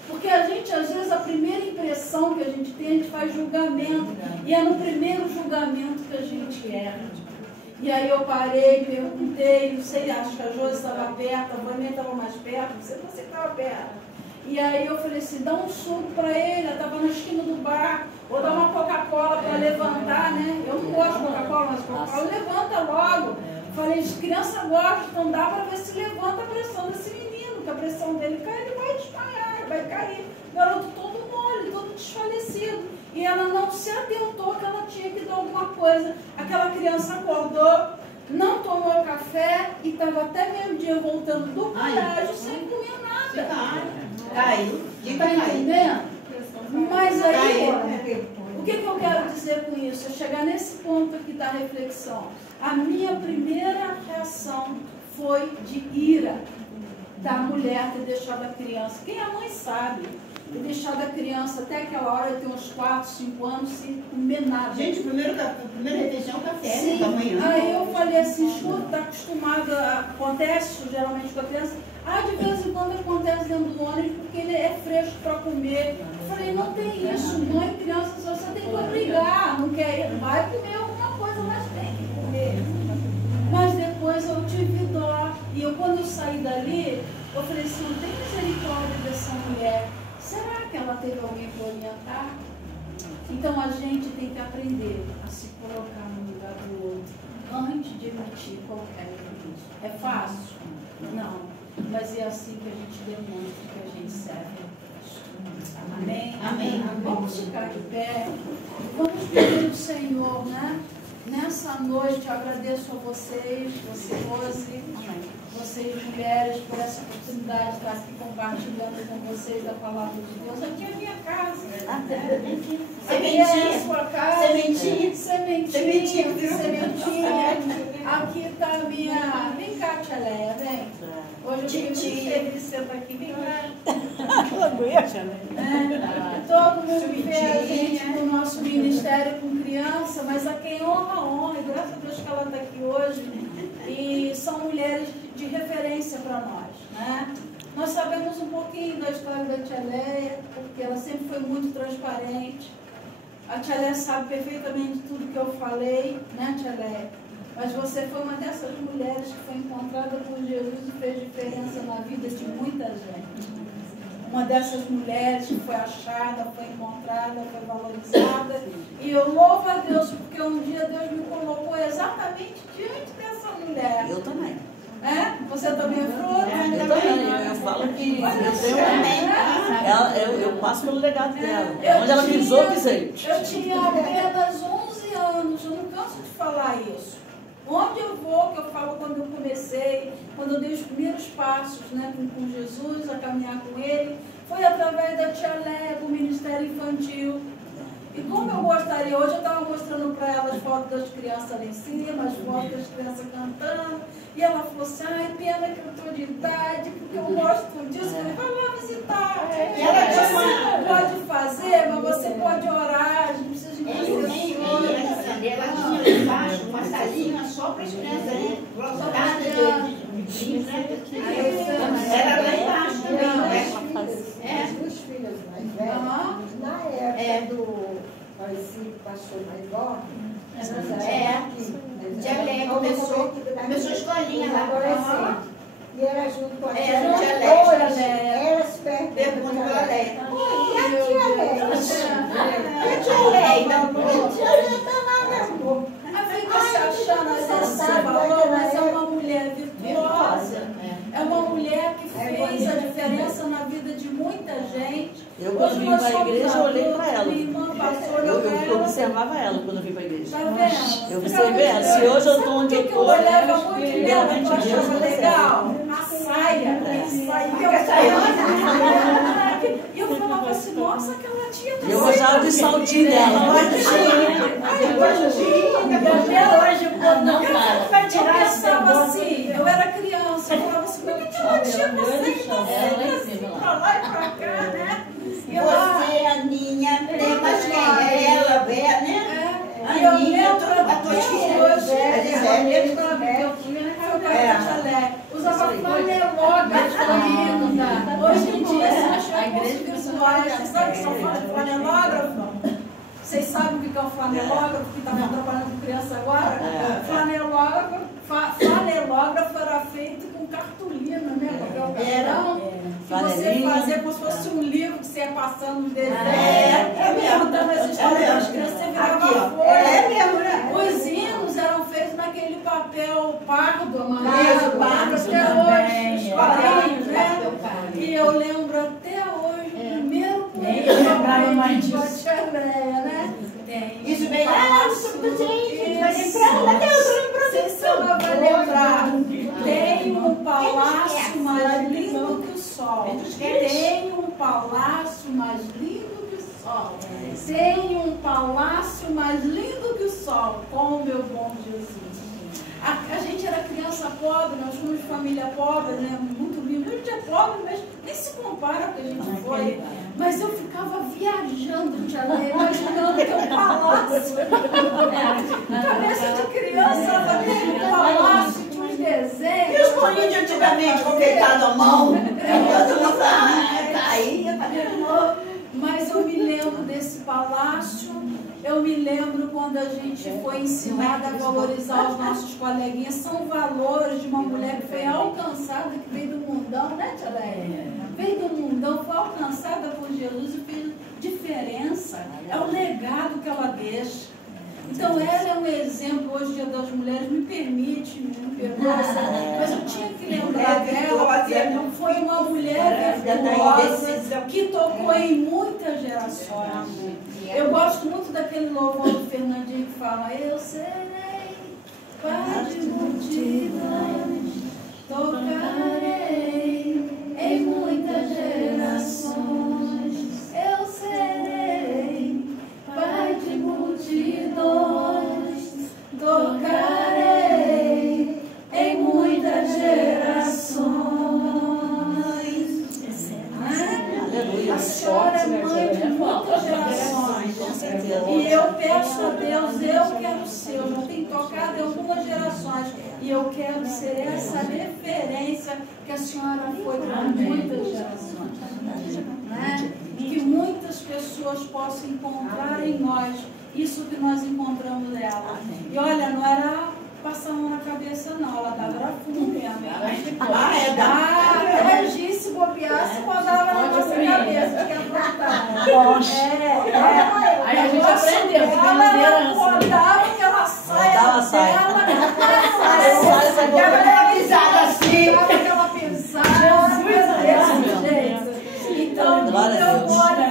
Porque a gente, às vezes, a primeira impressão que a gente tem, a gente faz julgamento. E é no primeiro julgamento que a gente erra. E aí eu parei, perguntei, não sei, acho que a Josi estava perto, a Vânia estava mais perto, não sei se você estava perto. E aí eu falei assim, dá um suco para ele, ela estava na esquina do bar, ou dá uma Coca-Cola para levantar, né? Eu não gosto de Coca-Cola, mas Coca-Cola levanta logo. Falei, as crianças gostam, então dá para ver se levanta a pressão desse menino, que a pressão dele cai, ele vai desmaiar. Vai cair, o garoto todo mole, todo desfalecido. E ela não se atentou que ela tinha que dar alguma coisa. Aquela criança acordou, não tomou café e estava até meio-dia voltando do colégio sem comer nada. Caiu. Está entendendo? Mas aí, o que eu quero dizer com isso? É chegar nesse ponto aqui da reflexão. A minha primeira reação foi de ira da mulher ter deixado a criança. Quem é mãe sabe. Ter deixado a criança até aquela hora, tem uns 4, 5 anos, sem comer nada. Gente, primeira refeição é o café, sim, né, da manhã. Aí eu falei assim, escuta, está acostumada, acontece geralmente com a criança, de vez em quando acontece dentro do ônibus, porque ele é fresco para comer. Eu falei, não tem isso, mãe, criança, você tem que obrigar, não quer ir, vai comer alguma coisa, mas tem que comer. Mas depois eu tive dó. E quando eu saí dali, eu falei assim, não tem misericórdia dessa mulher. Será que ela teve alguém para orientar? Então a gente tem que aprender a se colocar no lugar do outro antes de emitir qualquer juízo. É fácil? Não. Mas é assim que a gente demonstra que a gente serve a Cristo. Amém? Amém. Vamos ficar de pé. Vamos pedir ao Senhor, né? Nessa noite eu agradeço a vocês, você Rose, vocês mulheres, por essa oportunidade de estar aqui compartilhando com vocês da palavra de Deus. Aqui é a minha casa. Aqui é a sua casa. Sementinha. Aqui está a minha... Vem cá. cá, tia Leia, vem. Hoje eu fiquei muito feliz de você estar aqui. Vem cá. Todo mundo vê a gente no nosso ministério com criança, mas a quem honra, e graças a Deus que ela está aqui hoje. E são mulheres de referência para nós, né? Nós sabemos um pouquinho da história da tia Leia, porque ela sempre foi muito transparente. A tia Leia sabe perfeitamente tudo que eu falei, né, tia Leia? Mas você foi uma dessas mulheres que foi encontrada por Jesus e fez diferença na vida de muita gente. Uma dessas mulheres que foi achada, foi encontrada, foi valorizada. E eu louvo a Deus, porque um dia Deus me colocou exatamente diante dessa mulher. Eu também. É? Você também é fruto? Eu também. Eu falo que eu passo pelo legado dela. Onde ela pisou, pisei. Eu tinha apenas 11 anos, eu não canso de falar isso. Onde eu vou, que eu falo quando eu comecei, quando eu dei os primeiros passos, né, com Jesus, a caminhar com Ele, foi através da tia Leia, do Ministério Infantil. E como eu gostaria, hoje eu estava mostrando para ela as fotos das crianças lá em cima, as fotos das crianças cantando, e ela falou assim, ai, pena que eu estou de idade, porque eu gosto disso. Eu falei, vai lá visitar. E ela disse, você não pode fazer, mas você pode orar, a gente precisa de intercessões. Ela tinha lá embaixo uma salinha só para as crianças ali, lotada de brinquedos, né? Era lá embaixo também, né? As duas filhas mais velhas, na época do Marcinho passou mais jovem, Tia Leia começou a escolinha lá. E era junto com a tia Era tia Leia. Elas perto. Pergunta para a Leia. E a tia Leia? E a tia Leia? A tia Leia tá lá, meu amor. Fica se achando, às vezes você falou, mas é uma mulher virtuosa. É uma mulher que fez a diferença na vida de muita gente. Eu, quando vim para a igreja, eu olhei para ela. Eu observava ela quando eu vim para a igreja. Tá vendo? Eu observei ela. Se hoje eu estou onde eu estou, eu olhava muito nela, eu achava legal. A saia. E eu falava assim, nossa, aquela tia tá eu gostava de saltinho dela. Eu pensava assim, eu era criança, eu falava assim, por que ela tia consegue pra lá e pra cá, né? E Você, Aninha, tem mais quem? Ela, Bé, né? Aninha, a tua tia. Usava flanelógrafo. Hoje em dia, você acha que visuais, vocês sabem o que são flanelógrafo? Vocês sabem o que é o flanelógrafo, que estava trabalhando com criança agora? Flanelógrafo era feito com cartolina, né? Papel cartão. Que você fazia como se fosse um livro que você ia passando os desenhos, contando as histórias das crianças, você virava folha. Os hinos eram feitos naquele papel pardo, amarelo, pardo, até hoje, os quadrinhos, né? E eu lembro até hoje, o primeiro poema de Tia Leia, né? Isso vem lá no subconsciente, vai lembrar, você vai lembrar, tem um palácio mais lindo que o sol. Tem um palácio mais lindo que o sol. Tem um palácio mais lindo que o sol, com o meu bom Jesus. A gente era criança pobre, nós fomos de família pobre, né? Muito lindo. A gente é pobre, mas nem se compara com o que a gente foi. Mas eu ficava viajando, tia Leia, imaginando que um palácio. Cabeça de criança, ela tem um palácio, tinha uns desenhos. E os bolinhos de antigamente, confeitado à mão? Mas eu me lembro desse palácio. Eu me lembro quando a gente foi ensinada a valorizar os nossos coleguinhas. São valores de uma mulher que foi alcançada, que veio do mundão, né, tia Leia? Veio do mundão, foi alcançada por Jesus e fez diferença. É o legado que ela deixa. Então, ela é um exemplo, hoje, Dia das Mulheres, me permite, me perdoa, mas eu tinha que lembrar dela, porque foi uma mulher virtuosa que tocou em muitas gerações. Eu gosto muito daquele louvor do Fernandinho que fala, eu serei pai de multidões, tocarei em muitas gerações, eu serei pai de multidões, tocarei em muitas gerações. E eu quero ser essa referência que a senhora foi para muitas gerações. Né? Que muitas pessoas possam encontrar em nós isso que nós encontramos nela. E olha, não era passar a mão na cabeça, não. Ela dava fundo mesmo. A Regis bobeasse, mandava na nossa cabeça. Aí a gente aprendeu. Ela rodava aquela saia dela. Aquela pisada assim. Aquela pisada. Então, não pode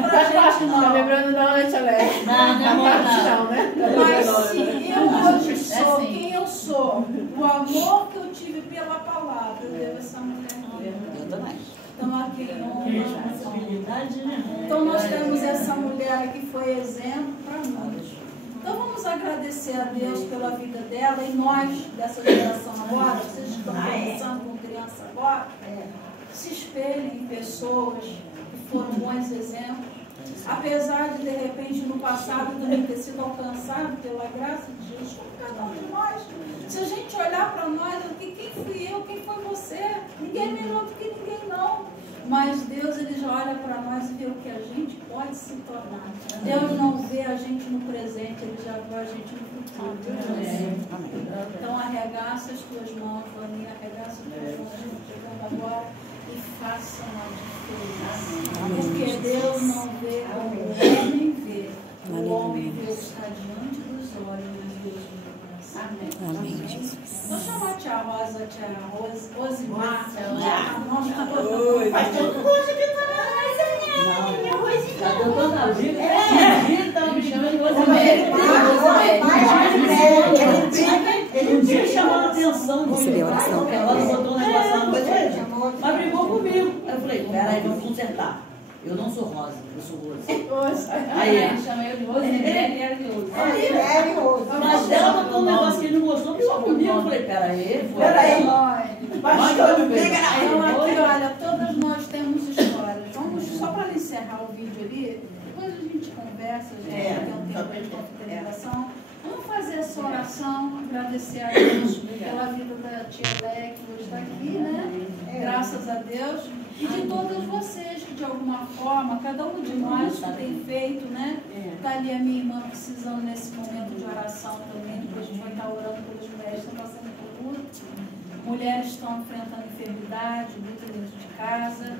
pra gente não. Lembrando da noite alegre. Não, né? Mas se eu hoje sou quem eu sou, o amor que eu tive pela palavra, eu devo essa mulher. Eu também. Então, aqui em honra. Então, nós temos essa mulher que foi exemplo para nós. Então, vamos agradecer a Deus pela vida dela e nós, dessa geração agora, vocês estão começando com criança agora, se espelhem em pessoas que foram bons exemplos. Apesar de repente, no passado também ter sido alcançado pela graça de Jesus, como cada um de nós. Se a gente olhar para nós, quem fui eu, quem foi você? Ninguém é melhor do que ninguém, não. Mas Deus, Ele já olha para nós e vê o que a gente pode se tornar. Deus não vê a gente no presente, Ele já vê a gente no futuro. Então, arregaça as tuas mãos, Vaninha, arregaça as tuas mãos, chegando agora. E façam a diferença. Porque Deus não vê como o homem vê. O homem vê o que está diante dos olhos, mas Deus vê o coração. Amém, Jesus. Vou chamar a tia Rosa, a tia Rosimar. Faz todo curso de trabalho. Minha Rosinha. Já deu toda a vida. Então me chama de Rosimar. Ele um dia chamou a atenção de Receber a oração. ela botou um negócio lá no coisa, mas brigou comigo. Aí eu falei, peraí, vamos consertar. Eu não sou Rosa, eu sou Rosa. Aí Chamei eu de Rosa, ele era de Rosa. mas ela botou um negócio que ele não gostou, brigou comigo. Eu falei, peraí, foi. Então aqui, olha, todas nós temos histórias. Vamos, só para encerrar o vídeo ali, depois a gente conversa, a gente tem um tempo de confraternização. Vamos fazer essa oração, agradecer a Deus pela vida da tia Lé, que hoje está aqui, né? Graças a Deus. E de todas vocês que de alguma forma, cada um de nós que tem feito, né? Está ali a minha irmã precisando nesse momento de oração também, depois a gente vai estar orando pelas mulheres que estão passando por luto. Mulheres estão enfrentando enfermidade, luta dentro de casa.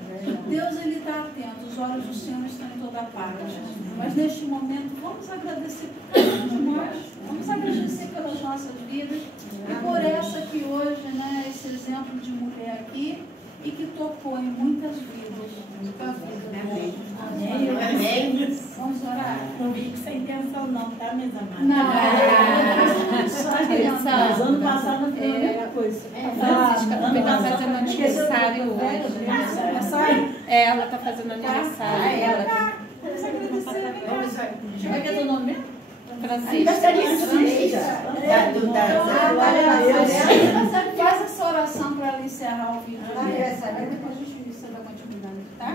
Deus, Ele está atento, os olhos do Senhor estão em toda parte. Mas neste momento, vamos agradecer por cada um de nós. Vamos agradecer pelas nossas vidas e por essa que hoje, né, esse exemplo de mulher aqui, e que tocou em muitas vidas, muita vida. Amém. Vamos orar? Não vi que sem intenção não, tá, minhas amadas? Não. Só Mas ano passado não foi a mesma coisa. Francisca também está fazendo aniversário hoje. Ela está fazendo aniversário. Vamos agradecer. Como é que é teu nome mesmo? Francisca. Faz essa oração para ela encerrar o vídeo. Depois a gente você dá continuidade, tá?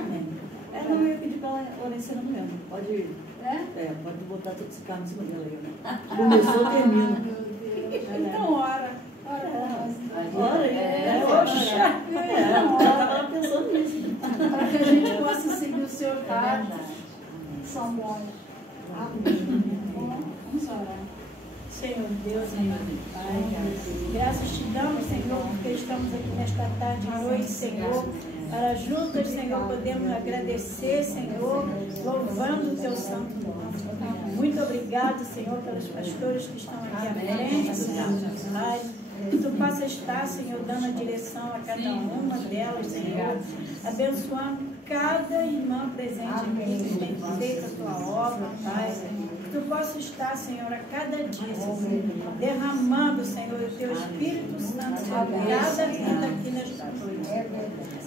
Não, eu ia pedir para ela orar ensinando mesmo. Pode, É? pode botar todo esse carro em cima dela aí, né? Começou, termina. Então ora. Ora por nós. Ora, eu estava pensando nisso. Para que a gente possa seguir o seu carro. São bons. Vamos orar. Senhor Deus, Senhor Pai, graças te damos, Senhor, porque estamos aqui nesta tarde e noite, Senhor, para juntas, Senhor, podemos agradecer, Senhor, louvando o teu santo nome. Muito obrigado, Senhor, pelos pastores que estão aqui à frente, dos nossos pais. Que tu possa estar, Senhor, dando a direção a cada uma delas, Senhor, abençoando cada irmã presente aqui que tem feito a tua obra, Pai. Que tu possa estar, Senhor, a cada dia, Senhor, derramando, Senhor, o teu Espírito Santo sobre cada vida aqui nesta noite.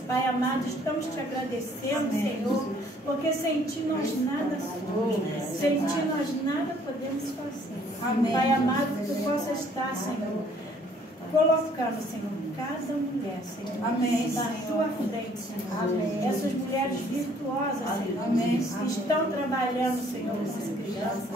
Pai amado, estamos te agradecendo, Senhor, porque sem ti nós nada somos, sem ti nós nada podemos fazer. Amém. Pai amado, que tu possa estar, Senhor, colocando, Senhor, cada mulher, Senhor, Amém. na tua frente, Senhor. Amém. Essas mulheres virtuosas, Senhor, Amém. que estão trabalhando, Senhor, com essas crianças,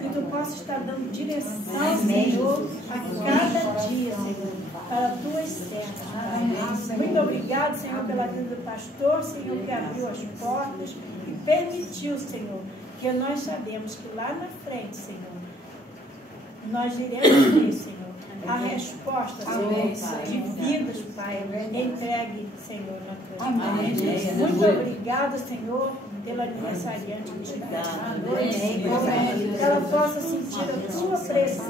que tu possa estar dando direção, Senhor, a cada dia, Senhor. para as tuas servas. Muito obrigado, Senhor, pela vida do pastor, Senhor, que abriu as portas e permitiu, Senhor, que nós sabemos que lá na frente, Senhor, nós iremos ver, Senhor, a resposta, Senhor, de vidas, Pai, entregue, Senhor, na tua mão. Muito obrigado, Senhor, pela aniversariante que está à noite, Senhor. Que ela possa sentir a tua presença,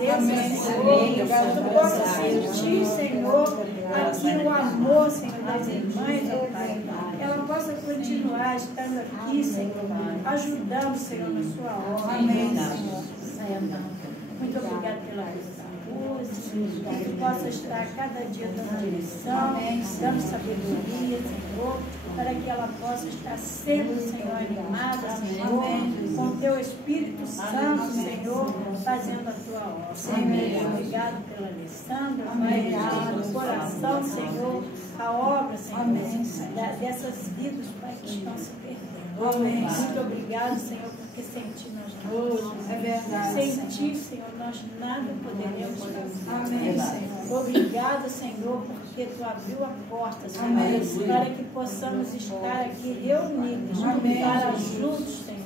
Senhor. Que ela possa sentir, Senhor, aqui o amor, Senhor, das irmãs, ó Pai. Que ela possa continuar estando aqui, Senhor, ajudando, Senhor, na sua obra. Amém, Senhor. Muito obrigada pela vida. Que tu possa estar cada dia dando direção, dando sabedoria, Senhor, para que ela possa estar sempre, Senhor, animada, Senhor, com o teu Espírito Santo, Senhor, fazendo a tua obra. Amém. Obrigado pela Alessandra, Pai, do coração, Senhor, a obra, Senhor, dessas vidas, Pai, que estão se perdendo. Muito obrigado, Senhor, porque sem ti nós não. É verdade. Sem ti, Senhor, nós nada poderemos fazer. Amém, Senhor. Obrigado, Senhor, porque tu abriu a porta, Senhor, para que possamos estar aqui reunidos, para juntos, Senhor,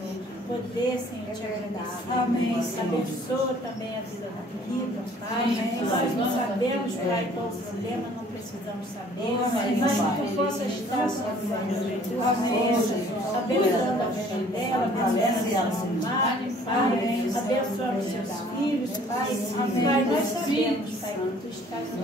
poder, Senhor, te agradecer. Amém. Abençoa também a vida da vida, Pai. Nós não sabemos, Pai, qual o problema, não precisamos saber, mas que tu possa estar salvando a tua força, abençoando a vida dela, abençoando a sua mãe, Pai, abençoando os seus filhos, Pai. Pai, nós sabemos, Pai, que tu estás no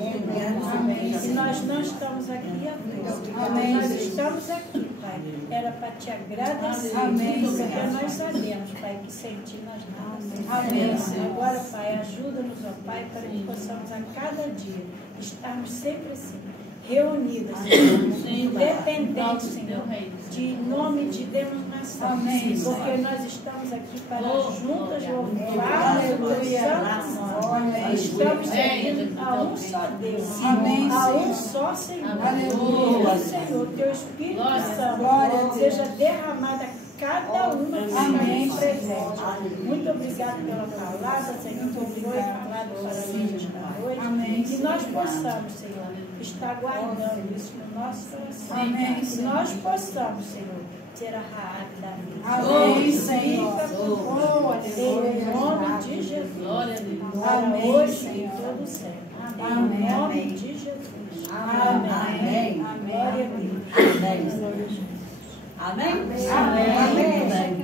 e nós não estamos aqui à toa. Nós estamos aqui, Pai, era para te agradecer, porque nós sabemos, Pai, que sem ti nós não. Amém. Agora, Pai, ajuda-nos, ó Pai, para que possamos a cada dia estarmos sempre assim, reunidas, independentes, Senhor, de nome de denominação, porque nós estamos aqui para juntas louvar o teu santo nome. Estamos servindo a um só Deus, a um só Senhor. Aleluia. Senhor, teu Espírito Santo seja derramado a cada uma que está aqui presente. Muito obrigado pela palavra, Senhor, que foi falado para nós esta noite. Que nós possamos, Senhor, estar guardando isso no nosso coração. Amém. Que nós possamos, Senhor, ser a raiz da vida. Amém, Senhor. Em nome de Jesus. Para hoje e todo sempre. Em nome de Jesus. Amém. Glória a Deus. Amém. Amém. Amém.